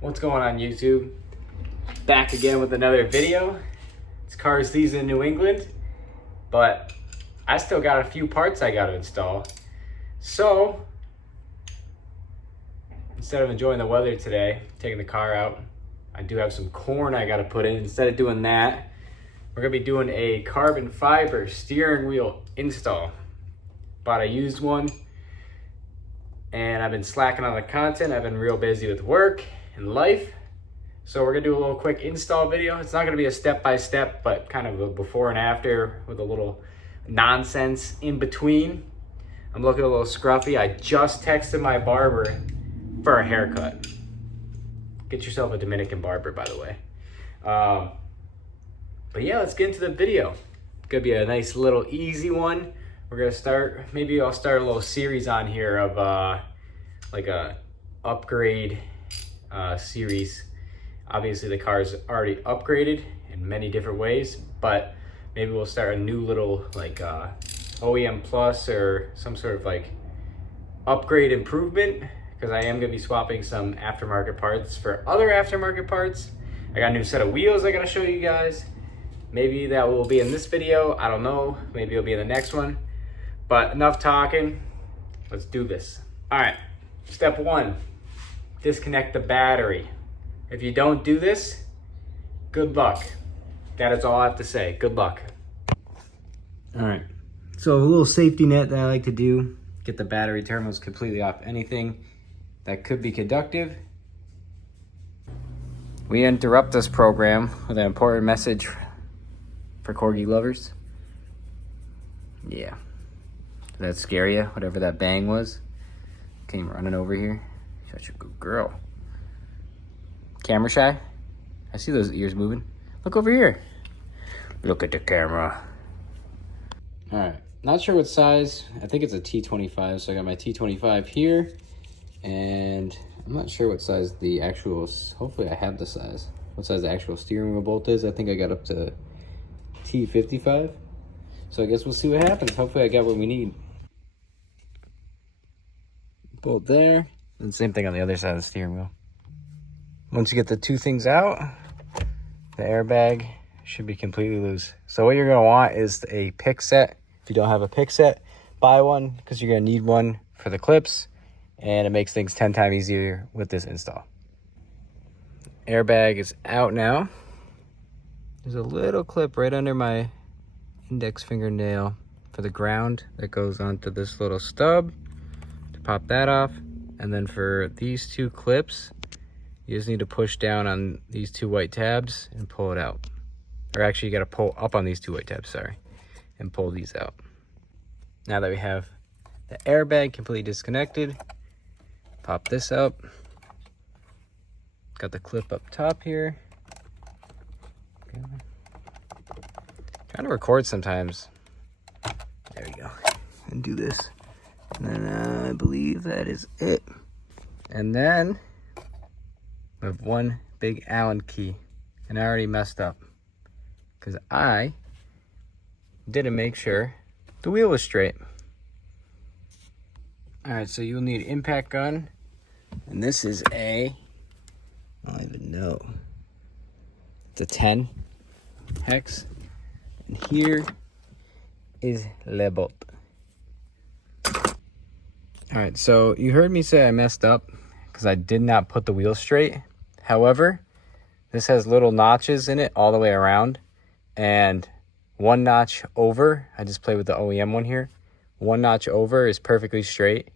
What's going on, YouTube? Back again with another video. It's car season in New England, but I still got a few parts I got to install. So instead of enjoying the weather today, taking the car out, I do have some corn I got to put in. Instead of doing that, we're gonna be doing a carbon fiber steering wheel install. Bought a used one, and I've been slacking on the content. I've been real busy with work and life. So we're gonna do a little quick install video. It's not gonna be a step-by-step, but kind of a before and after with a little nonsense in between. I'm looking a little scruffy. I just texted my barber for a haircut. Get yourself a Dominican barber, by the way. But yeah, let's get into the video. It's gonna be a nice little easy one. We're gonna start, maybe I'll start a little series on here of like a upgrade series. Obviously the car is already upgraded in many different ways, but maybe we'll start a new little like OEM plus or some sort of like upgrade improvement, because I am gonna be swapping some aftermarket parts for other aftermarket parts. I got a new set of wheels I gotta show you guys. Maybe that will be in this video, I don't know. Maybe it'll be in the next one. But enough talking, let's do this. All right, step one, disconnect the battery. If you don't do this, good luck. That is all I have to say, good luck. All right, so a little safety net that I like to do, get the battery terminals completely off anything that could be conductive. We interrupt this program with an important message for corgi lovers. Yeah. Did that scare you? Whatever that bang was. Came running over here. Such a good girl. Camera shy? I see those ears moving. Look over here. Look at the camera. Alright. Not sure what size. I think it's a T25. So I got my T25 here. And I'm not sure what size the actual, hopefully I have the size. What size the actual steering wheel bolt is. I think I got up to T55. So I guess we'll see what happens. Hopefully I got what we need. Bolt there. And same thing on the other side of the steering wheel. Once you get the two things out, the airbag should be completely loose. So what you're gonna want is a pick set. If you don't have a pick set, buy one, because you're gonna need one for the clips, and it makes things 10 times easier with this install. Airbag is out now. There's a little clip right under my index fingernail for the ground that goes onto this little stub to pop that off. And then for these two clips, you just need to push down on these two white tabs and pull it out. Or actually you gotta pull up on these two white tabs, sorry, and pull these out. Now that we have the airbag completely disconnected, pop this up. Got the clip up top here. Okay. Trying to record sometimes. There we go. And do this. And then I believe that is it. And then we have one big Allen key. And I already messed up, because I didn't make sure the wheel was straight. Alright, so you'll need impact gun. And this is I don't even know. It's a 10 hex. And here is le bolt. Alright, so you heard me say I messed up because I did not put the wheel straight. However, this has little notches in it all the way around. And one notch over, I just play with the OEM one here. One notch over is perfectly straight.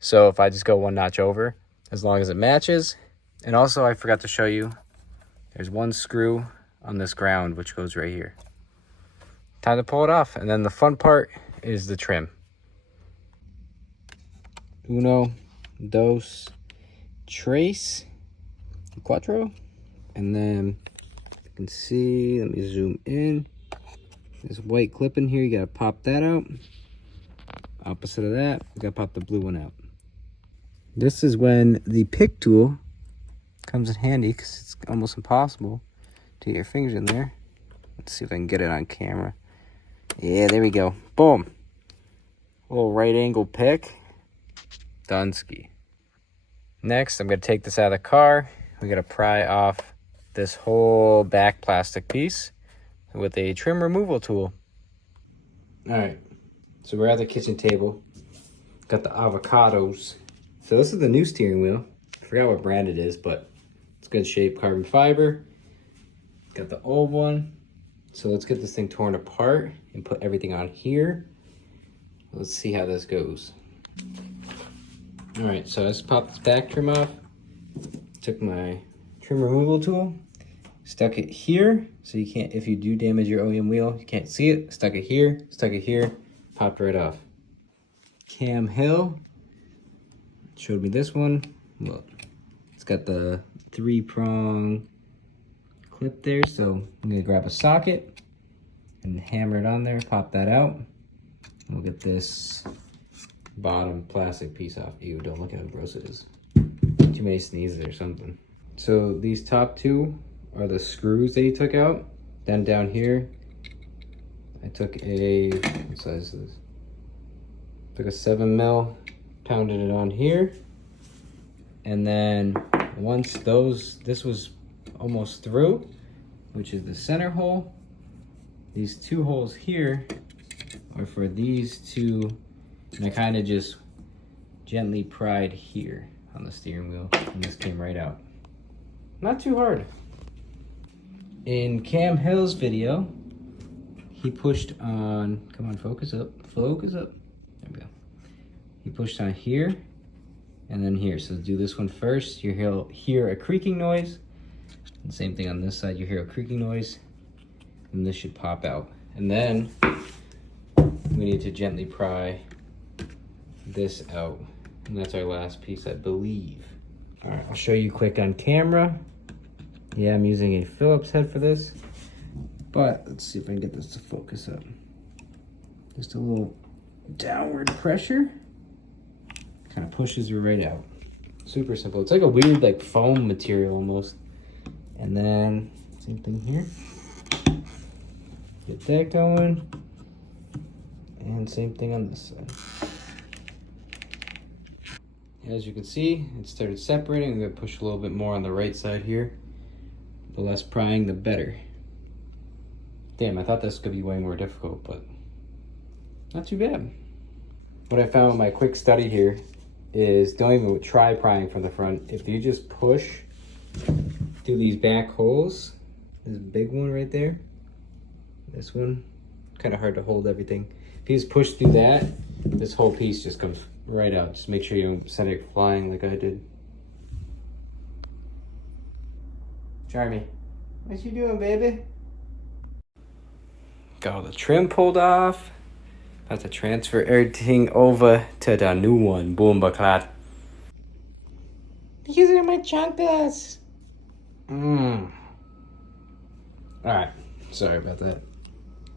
So if I just go one notch over, as long as it matches. And also I forgot to show you, there's one screw on this ground which goes right here. Time to pull it off. And then the fun part is the trim. Uno, dos, tres, cuatro. And then you can see, let me zoom in. This white clip in here, you gotta pop that out. Opposite of that, you gotta pop the blue one out. This is when the pick tool comes in handy, because it's almost impossible to get your fingers in there. Let's see if I can get it on camera. Yeah, there we go. Boom. Little right angle pick. Dunsky. Next, I'm going to take this out of the car. we gotta pry off this whole back plastic piece with a trim removal tool. All right, so we're at the kitchen table. Got the avocados. So this is the new steering wheel. I forgot what brand it is, but it's good shape, carbon fiber. Got the old one. So let's get this thing torn apart and put everything on here. Let's see how this goes. All right, so I just popped this back trim off. Took my trim removal tool, stuck it here, so you can't, if you do damage your OEM wheel, you can't see it. Stuck it here, popped right off. Cam Hill showed me this one. Look, it's got the 3-prong clip there, so I'm gonna grab a socket and hammer it on there, pop that out. We'll get this bottom plastic piece off. Ew, don't look how gross it is. Too many sneezes or something. So these top two are the screws that he took out. Then down here, I took a, what size is this? Took a 7mm, pounded it on here. And then once this was almost through, which is the center hole, these two holes here are for these two, and I kind of just gently pried here on the steering wheel, and this came right out. Not too hard. In Cam Hill's video, he pushed on, come on, focus up, there we go. He pushed on here, and then here, so do this one first. You'll hear a creaking noise, and same thing on this side, you hear a creaking noise, and this should pop out. And then, we need to gently pry this out. And that's our last piece, I believe. All right, I'll show you quick on camera. Yeah, I'm using a Phillips head for this, but let's see if I can get this to focus up. Just a little downward pressure, kind of pushes it right out. Super simple. It's like a weird like foam material almost. And then same thing here. Get that going. And same thing on this side. As you can see, it started separating. I'm gonna push a little bit more on the right side here. The less prying, the better. Damn, I thought this could be way more difficult, but not too bad. What I found in my quick study here is don't even try prying from the front. If you just push through these back holes, this big one right there, this one, kind of hard to hold everything. If you just push through that, this whole piece just comes right out. Just make sure you don't send it flying like I did. Charmy, what you doing, baby? Got all the trim pulled off. About to transfer everything over to the new one. Boom, baklat. These are my chunkless. Alright, sorry about that.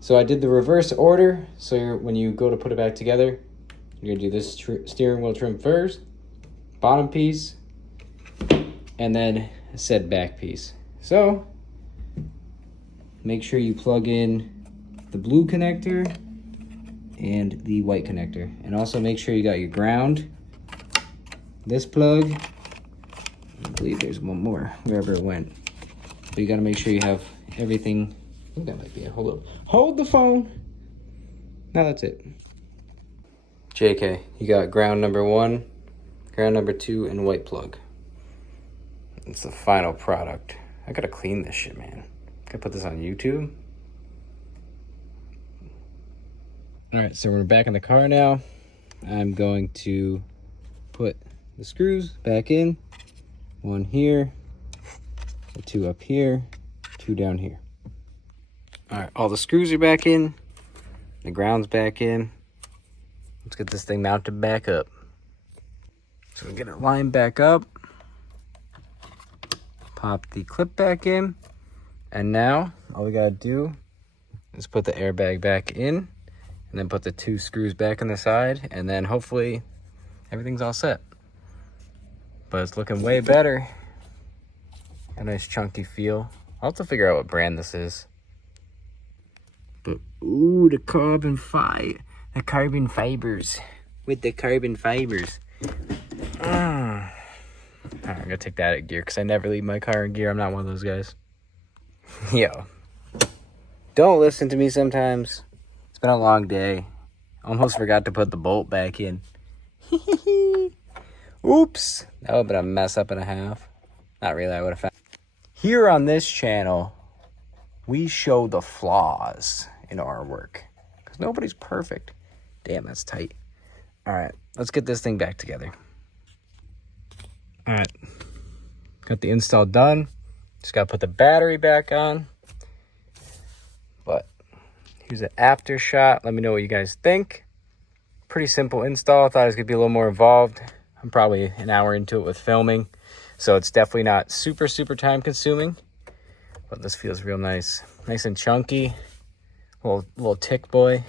So I did the reverse order. So when you go to put it back together, you're gonna do this steering wheel trim first, bottom piece, and then said back piece. So make sure you plug in the blue connector and the white connector, and also make sure you got your ground, this plug, I believe there's one more wherever it went, but you got to make sure you have everything. I think that might be it. Hold the phone. Now that's it. JK, you got ground number 1, ground number 2, and white plug. It's the final product. I gotta clean this shit, man. Gotta put this on YouTube. All right, so we're back in the car now. I'm going to put the screws back in. 1 here, 2 up here, 2 down here. All right, all the screws are back in. The ground's back in. Let's get this thing mounted back up. So we get it lined back up. Pop the clip back in. And now all we gotta do is put the airbag back in, and then put the 2 screws back on the side, and then hopefully everything's all set. But it's looking way better. A nice chunky feel. I'll have to figure out what brand this is. But ooh, the carbon fibers. With the carbon fibers. Alright, gonna take that in gear because I never leave my car in gear. I'm not one of those guys. Yo, don't listen to me sometimes. It's been a long day. Almost forgot to put the bolt back in. Oops, that would have been a mess up and a half. Not really, I would have found. Here on this channel, we show the flaws in our work because nobody's perfect. Damn, that's tight. All right, let's get this thing back together. All right, got the install done. Just got to put the battery back on. But here's an after shot. Let me know what you guys think. Pretty simple install. I thought it was going to be a little more involved. I'm probably an hour into it with filming. So it's definitely not super, super time consuming. But this feels real nice. Nice and chunky. Little tick boy.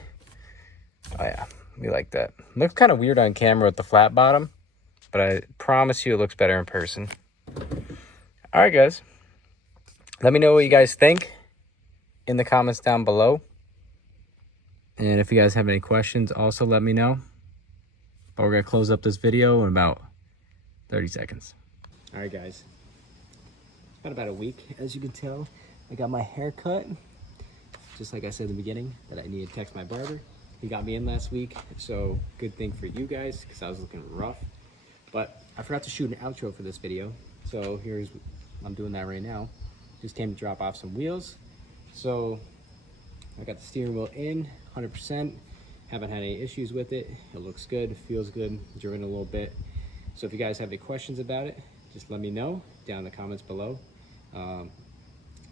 Oh yeah, we like that. Looks kind of weird on camera with the flat bottom. But I promise you it looks better in person. All right, guys. Let me know what you guys think in the comments down below. And if you guys have any questions, also let me know. But we're going to close up this video in about 30 seconds. All right, guys. It's been about a week, as you can tell. I got my hair cut. Just like I said in the beginning, that I need to text my barber. He got me in last week, so good thing for you guys, because I was looking rough. But I forgot to shoot an outro for this video, so I'm doing that right now. Just came to drop off some wheels. So I got the steering wheel in 100%. Haven't had any issues with it. It looks good, feels good, driven a little bit. So if you guys have any questions about it, just let me know down in the comments below.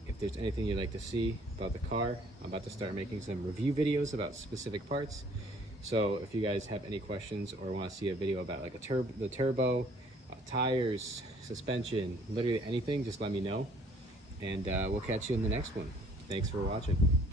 If there's anything you'd like to see about the car, I'm about to start making some review videos about specific parts. So if you guys have any questions or want to see a video about like the turbo, tires, suspension, literally anything, just let me know. And we'll catch you in the next one. Thanks for watching.